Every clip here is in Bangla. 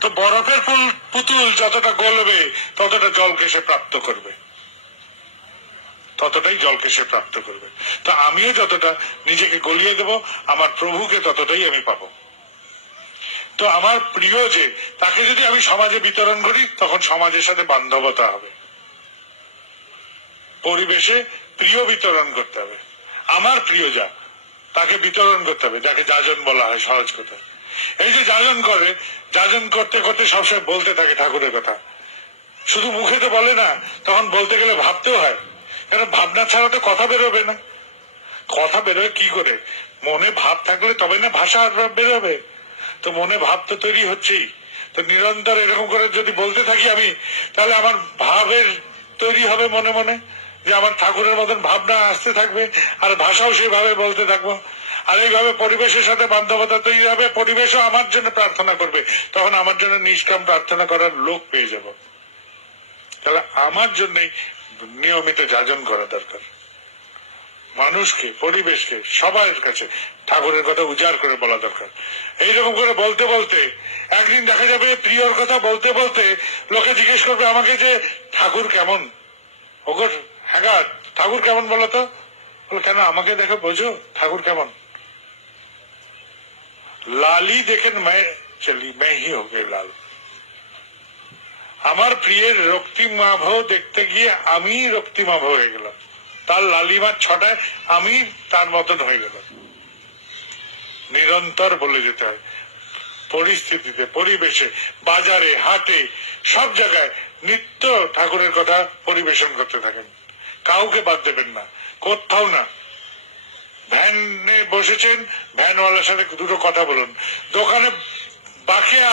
তো বরফের পুতুল যতটা গলবে ততটা জলকে সে প্রাপ্ত করবে, ততটাই জলকে সে প্রাপ্ত করবে। তো আমিও যতটা নিজেকে গলিয়ে দেব আমার প্রভুকে ততটাই আমি পাবো। তো আমার প্রিয় যে তাকে যদি আমি সমাজে বিতরণ করি তখন সমাজের সাথে বান্ধবতা হবে, পরিবেশে প্রিয় বিতরণ করতে হবে। আমার প্রিয় যা তাকে বিতরণ করতে হবে, যাকে যাজন বলা হয় সহজ কথা। এই যে যাজন করে, যাজন করতে করতে সবসময় বলতে থাকে ঠাকুরের কথা, শুধু মুখে তো বলে না, তখন বলতে গেলে ভাবতেও হয়, কারণ ভাবনা ছাড়া তো কথা বেরোবে না। কথা বেরোয় কি করে? মনে ভাব থাকলে তবে না ভাষা বেরোবে। তো মনে ভাব তো তৈরি হচ্ছেই। তো নিরন্তর এরকম করে যদি বলতে থাকি আমি, তাহলে আমার ভাবের তৈরি হবে মনে মনে, যে আমার ঠাকুরের মতন ভাবনা আসতে থাকবে, আর ভাষাও সেভাবে বলতে থাকবো। আর এইভাবে পরিবেশের সাথে বান্ধবতা তৈরি হবে, পরিবেশও আমার জন্য প্রার্থনা করবে, তখন আমার জন্য নিষ্কাম প্রার্থনা করার লোক পেয়ে যাব। তাহলে আমার জন্যই নিয়মিত যাজন করা দরকার। মানুষকে, পরিবেশকে, সবার কাছে ঠাকুরের কথা উজাড় করে বলা দরকার। এইরকম করে বলতে বলতে একদিন দেখা যাবে প্রিয়র কথা বলতে বলতে লোকে জিজ্ঞেস করবে আমাকে যে ঠাকুর কেমন? ওগো হ্যাঁ ঠাকুর কেমন বলো তো? বলো কেন আমাকে দেখো বোঝো ঠাকুর কেমন? লালি দেখেন मैं चली मैं ही हो गई लाल। আমার প্রিয়ের রক্তিমাভ দেখতে গিয়ে আমি রক্তিমাভ হয়ে গেলাম, তার লালিমার ছটায় আমি তার মতন হয়ে গেলাম। নিরন্তর বলে যেতে হয়, পরিস্থিতিতে, পরিবেশে, বাজারে, হাটে, সব জায়গায় নিত্য ঠাকুরের কথা পরিবেশন করতে থাকেন। কাউকে বাদ দেবেন না, কোথাও না। ভ্যানে বসেছেন, ভ্যানওয়ালার সাথে দুটো কথা বলুন। দোকানে বাকিয়া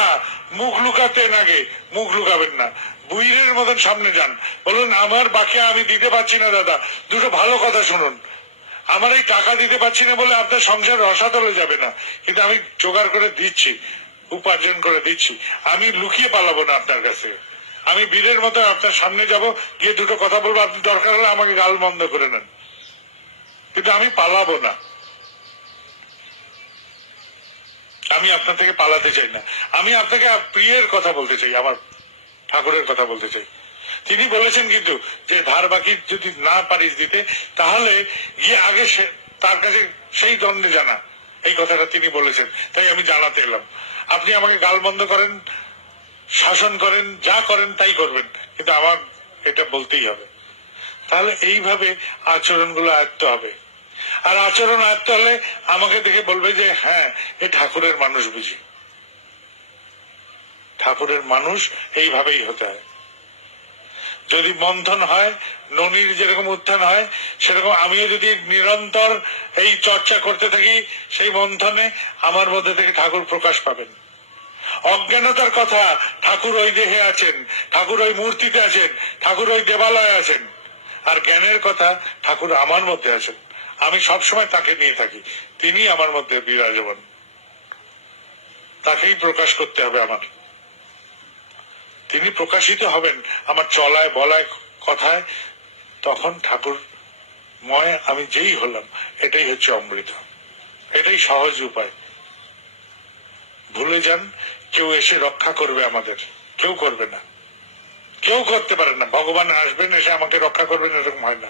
মুখ লুকাতেন, আগে মুখ লুকাবেন না, বুইরের মতন সামনে যান, বলুন আমার বাকিয়া আমি দিতে পারছি না দাদা, দুটো ভালো কথা শুনুন। আমার এই টাকা দিতে পারছি না বলে আপনার সংসার রসাতলে যাবে না, কিন্তু আমি জোগাড় করে দিচ্ছি, উপার্জন করে দিচ্ছি, আমি লুকিয়ে পালাবো না আপনার কাছে। আমি বীরের মতো আপনার সামনে যাব, গিয়ে দুটো কথা বলবো, আপনি দরকার হলে আমাকে গাল বন্ধ করে নেন, কিন্তু আমি পালাবো না। আমি আপনার থেকে পালাতে চাই না, আমি আপনাকে প্রিয়ের কথা বলতে চাই, আমার ঠাকুরের কথা বলতে চাই। তিনি বলেছেন কিন্তু যে ধার বাকি যদি না পারিস দিতে, তাহলে গিয়ে আগে তার কাছে সেই দণ্ডে জানা, এই কথাটা তিনি বলেছেন, তাই আমি জানাতে এলাম। আপনি আমাকে গাল বন্ধ করেন, শাসন করেন, যা করেন তাই করবেন, কিন্তু আমার এটা বলতেই হবে। তাহলে এইভাবে আচরণগুলো আয়ত্ত হবে। আর আচরণ আয়ত্ত হলে আমাকে দেখে বলবে যে হ্যাঁ এ ঠাকুরের মানুষ বুঝি। ঠাকুরের মানুষ এইভাবেই হতে হয়। যদি মন্থন হয়, ননির যেরকম উত্থান হয়, সেরকম আমিও যদি নিরন্তর এই চর্চা করতে থাকি, সেই মন্থনে আমার মধ্যে থেকে ঠাকুর প্রকাশ পাবেন। অজ্ঞানতার কথা, ঠাকুর ওই দেহে আছেন, ঠাকুর ওই মূর্তিতে আছেন, ঠাকুর ওই দেবালয়ে আছেন। আর জ্ঞানের কথা, ঠাকুর আমার মধ্যে আছেন, আমি সবসময় তাকে নিয়ে থাকি, তিনি আমার মধ্যে বিরাজমান, তাকেই প্রকাশ করতে হবে আমার। তিনি প্রকাশিত হবেন আমার চলায়, বলায়, কথায়, তখন ঠাকুর ময় আমি যেই হলাম, এটাই হচ্ছে অমৃত, এটাই সহজ উপায়। ভুলে যান কেউ এসে রক্ষা করবে আমাদের, কেউ করবে না, কেউ করতে পারে না। ভগবান আসবেন এসে আমাকে রক্ষা করবেন এরকম হয় না,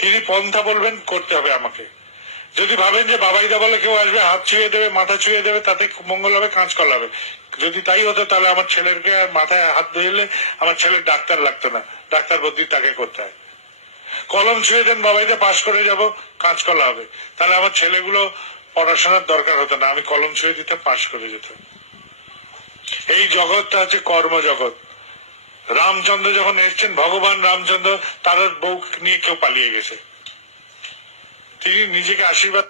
তিনি পন্থা বলবেন, করতে হবে আমাকে। যদি ভাবেন যে বাবাইদা বলে কেউ আসবে হাত ছুঁয়ে দেবে, মাথা ছুঁয়ে দেবে, তাতে মঙ্গল হবে, কাঁচ কল হবে, যদি তাই হতো তাহলে আমার ছেলেকে মাথায় হাত ধুইলে আমার ছেলের ডাক্তার লাগতো না, ডাক্তার বুদ্ধি তাকে করতে হয়। কলম ছুঁয়ে দেন বাবাইদা পাশ করে যাব, কাঁচ কলা হবে, তাহলে আমার ছেলেগুলো পড়াশোনার দরকার হতো না, আমি কলম ছুঁয়ে দিতে পাশ করে যেত। এই জগৎটা হচ্ছে কর্মজগৎ। রামচন্দ্র যখন এসছেন, ভগবান রামচন্দ্র, তার বউ নিয়ে কেউ পালিয়ে গেছে, তিনি নিজেকে আশীর্বাদ